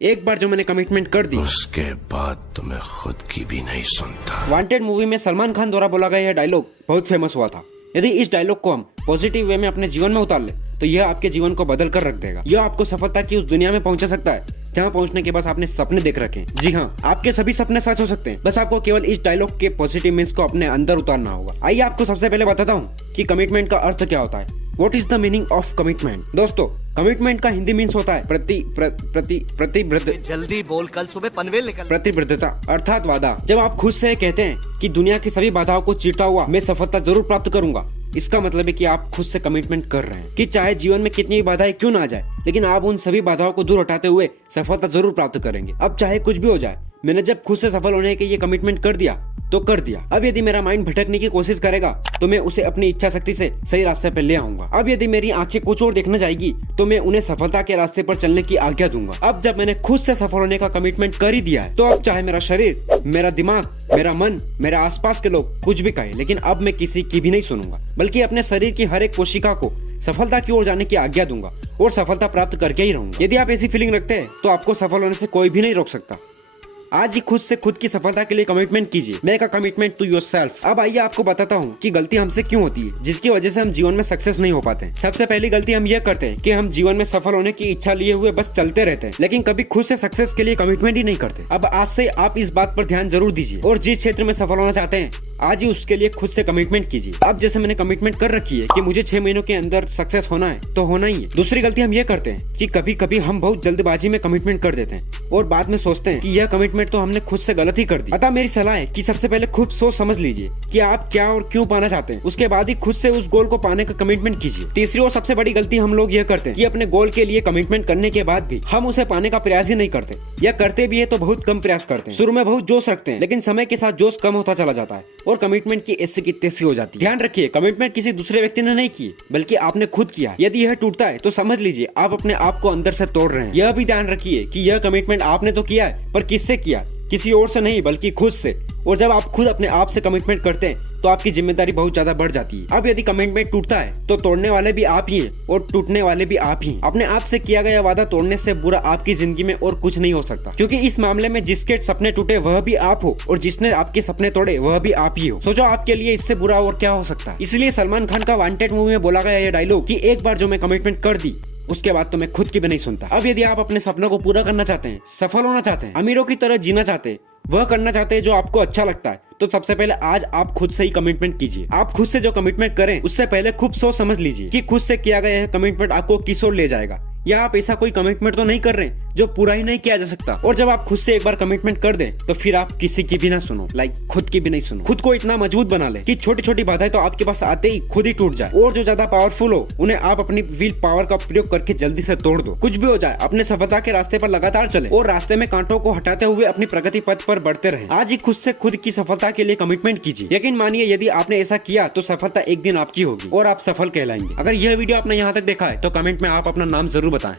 एक बार जो मैंने कमिटमेंट कर दी उसके बाद तो मैं खुद की भी नहीं सुनता। वांटेड मूवी में सलमान खान द्वारा बोला गया यह डायलॉग बहुत फेमस हुआ था। यदि इस डायलॉग को हम पॉजिटिव वे में अपने जीवन में उतार ले तो यह आपके जीवन को बदल कर रख देगा। यह आपको सफलता की उस दुनिया में पहुंचा सकता है जहां पहुंचने के बाद आपने सपने देख रखे हैं। जी हाँ, आपके सभी सपने सच हो सकते हैं, बस आपको केवल इस डायलॉग के पॉजिटिव मीन्स को अपने अंदर उतारना होगा। आइए आपको सबसे पहले बताता हूँ कि कमिटमेंट का अर्थ क्या होता है। What is the meaning of commitment? दोस्तों, कमिटमेंट का हिंदी मीन्स होता है जल्दी बोल, कल सुबह पनवेल निकल। प्रतिबद्धता अर्थात वादा। जब आप खुद से कहते हैं कि दुनिया की सभी बाधाओं को चीरता हुआ मैं सफलता जरूर प्राप्त करूंगा, इसका मतलब है कि आप खुद से कमिटमेंट कर रहे हैं कि चाहे जीवन में कितनी भी बाधाएं क्यों ना आ जाए, लेकिन आप उन सभी बाधाओं को दूर हटाते हुए सफलता जरूर प्राप्त करेंगे। अब चाहे कुछ भी हो जाए, मैंने जब खुद से सफल होने के ये कमिटमेंट कर दिया तो कर दिया। अब यदि मेरा माइंड भटकने की कोशिश करेगा तो मैं उसे अपनी इच्छा शक्ति से सही रास्ते पर ले आऊंगा। अब यदि मेरी आंखें कुछ और देखना जाएगी तो मैं उन्हें सफलता के रास्ते पर चलने की आज्ञा दूंगा। अब जब मैंने खुद से सफल होने का कमिटमेंट कर ही दिया है तो अब चाहे मेरा शरीर, मेरा दिमाग, मेरा मन, मेरा आसपास के लोग कुछ भी कहें, लेकिन अब मैं किसी की भी नहीं सुनूंगा, बल्कि अपने शरीर की हर एक कोशिका को सफलता की ओर जाने की आज्ञा दूंगा और सफलता प्राप्त करके ही रहूंगा। यदि आप ऐसी फीलिंग रखते हैं तो आपको सफल होने से कोई भी नहीं रोक सकता। आज ही खुद से खुद की सफलता के लिए कमिटमेंट कीजिए। Make a commitment to yourself. अब आइए आपको बताता हूँ कि गलती हमसे क्यों होती है जिसकी वजह से हम जीवन में सक्सेस नहीं हो पाते। सबसे पहली गलती हम ये करते हैं कि हम जीवन में सफल होने की इच्छा लिए हुए बस चलते रहते हैं, लेकिन कभी खुद से सक्सेस के लिए कमिटमेंट ही नहीं करते। अब आज से आप इस बात पर ध्यान जरूर दीजिए और जिस क्षेत्र में सफल होना चाहते हैं आज ही उसके लिए खुद से कमिटमेंट कीजिए। अब जैसे मैंने कमिटमेंट कर रखी है कि मुझे 6 महीनों के अंदर सक्सेस होना है तो होना ही है। दूसरी गलती हम ये करते हैं कि कभी कभी हम बहुत जल्दबाजी में कमिटमेंट कर देते हैं और बाद में सोचते हैं कि यह कमिटमेंट तो हमने खुद से गलत ही कर दी। अतः मेरी सलाह है कि सबसे पहले खुद सोच समझ लीजिए कि आप क्या और क्यों पाना चाहते हैं, उसके बाद ही खुद से उस गोल को पाने का कमिटमेंट कीजिए। तीसरी और सबसे बड़ी गलती हम लोग यह करते हैं कि अपने गोल के लिए कमिटमेंट करने के बाद भी हम उसे पाने का प्रयास ही नहीं करते, या करते भी है तो बहुत कम प्रयास करते हैं। शुरू में बहुत जोश रखते हैं, लेकिन समय के साथ जोश कम होता चला जाता है और कमिटमेंट की ऐसी की तैसी हो जाती है। ध्यान रखिए, कमिटमेंट किसी दूसरे व्यक्ति ने नहीं की बल्कि आपने खुद किया। यदि यह टूटता है तो समझ लीजिए आप अपने आप को अंदर से तोड़ रहे हैं। यह भी ध्यान रखिए कि यह कमिटमेंट आपने तो किया है, पर किससे किया? किसी और से नहीं बल्कि खुद से। और जब आप खुद अपने आप से कमिटमेंट करते हैं तो आपकी जिम्मेदारी बहुत ज्यादा बढ़ जाती है। अब यदि कमिटमेंट टूटता है तो तोड़ने वाले भी आप ही हैं और टूटने वाले भी आप ही। अपने आप से किया गया वादा तोड़ने से बुरा आपकी जिंदगी में और कुछ नहीं हो सकता, क्योंकि इस मामले में जिसके सपने टूटे वह भी आप हो और जिसने आपके सपने तोड़े वह भी आप ही हो। सोचो आपके लिए इससे बुरा और क्या हो सकता है। इसलिए सलमान खान का वांटेड मूवी में बोला गया यह डायलॉग कि एक बार जो मैं कमिटमेंट कर दी उसके बाद तो मैं खुद की भी नहीं सुनता। अब यदि आप अपने सपनों को पूरा करना चाहते हैं, सफल होना चाहते हैं, अमीरों की तरह जीना चाहते हैं, वह करना चाहते हैं जो आपको अच्छा लगता है, तो सबसे पहले आज आप खुद से ही कमिटमेंट कीजिए। आप खुद से जो कमिटमेंट करें उससे पहले खूब सोच समझ लीजिए कि खुद से किया गया यह कमिटमेंट आपको किस ओर ले जाएगा, या आप ऐसा कोई कमिटमेंट तो नहीं कर रहे जो पूरा ही नहीं किया जा सकता। और जब आप खुद से एक बार कमिटमेंट कर दें तो फिर आप किसी की भी ना सुनो, खुद की भी नहीं सुनो। खुद को इतना मजबूत बना ले कि छोटी छोटी बाधाएं तो आपके पास आते ही खुद ही टूट जाए, और जो ज्यादा पावरफुल हो उन्हें आप अपनी विल पावर का प्रयोग करके जल्दी से तोड़ दो। कुछ भी हो जाए अपने सफलता के रास्ते पर लगातार चले और रास्ते में कांटों को हटाते हुए अपनी प्रगति पथ पर बढ़ते रहे। आज ही खुद से खुद की सफलता के लिए कमिटमेंट कीजिए। यकीन मानिए यदि आपने ऐसा किया तो सफलता एक दिन आपकी होगी और आप सफल कहलाएंगे। अगर यह वीडियो आपने यहाँ तक देखा है तो कमेंट में आप अपना नाम जरूर बताएं।